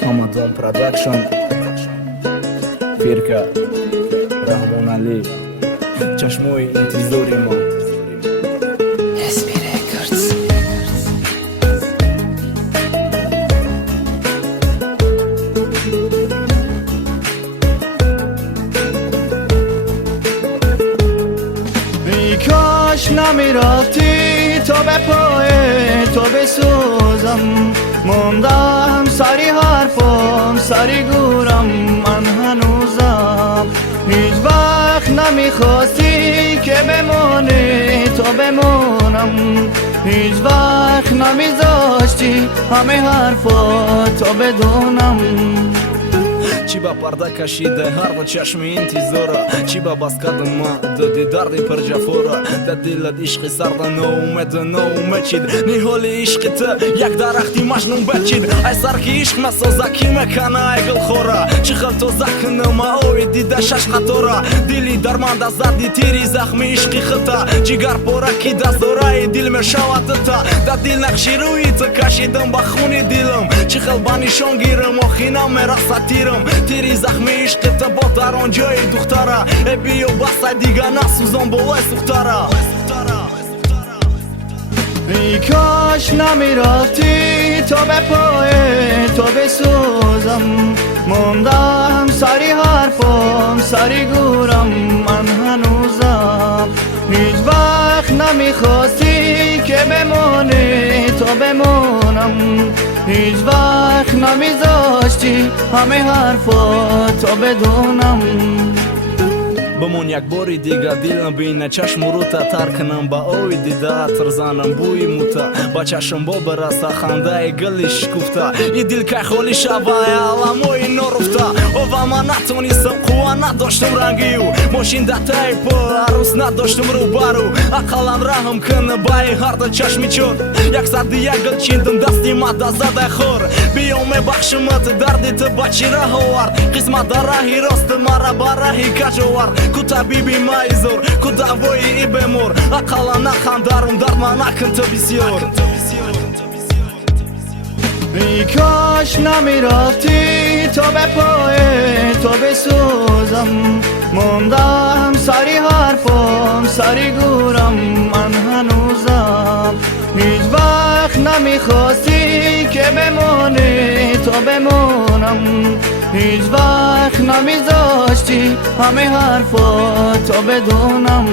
Amazon Production Firka Rahmon Ali Чашмои интизори мо SB Records. ای کاش نمیرفتی تو به پای تو بسوزم موندم سری حرفم سری گورم من هنوزم هیچ وقت نمیخواستی که بمونی تو بمونم هیچ وقت نمیذاشتی همه حرفاتو بدونم چی با پرده کشیده هر با چشم انتظاره چی با بس قدم دادی دردی پر جفاره در دلت عشق سرد نومد چید نیحال عشق تا یک درختی مجنون بچید ای سر که عشق مسازه کی مکنه ای گل خوره چی خل تو زکنه ما اوی دیده شش قطاره دلی درمانده زدی تیری زخم عشقی خطا جگر پاره کی دست داره دل مشود تا در دل نقشی روی تو کشیدم با خونی دلم چی خل بانیشان گیرم و خینم مرا تیرم تیری زخم عشق تا با در آنجای دختره ای بیو بسه دیگه نسوزم بالای سختره ای کاش نمیرفتی تو به پای تو بسوزم موندم سری حرفم سری گورم من هنوزم هیچ وقت نمیخواستی که بمونی تو بمونم هیچ وقت نمیذاشتی همه حرفاتو بدونم بمون یک باری دیگه دلم بینه چشم رو تا تر کنم با اوی دیده عطر زنم بوی موتا با چشم با برسه خنده گلش کفته ای دل که خالی شبه علموی نرفته و من نتونستم قوه نداشتم رنگیو ماشین ده تایپ عروس نداشتم رو برو اقلم رحم کنه بای هرده چشمی چون یک سر دیگه گل چیندم دستی مده زده خور بیام بخشمت دردی تو با چی راه آورد قسمت در راهی راست مرا با راهی کج آورد کو طبیبی مایزور کو دوایی ای بمور اقلا نخم دارم درد من نکن تو بسیار ای کاش نمیرفتی تو به پای تو بسوزم موندم سری حرفم سری گورم من هنوزم هیچ وقت نمیخواستی که بمونی تو بمونم هیچ وقت نمیذاشتی همه حرفاتو بدونم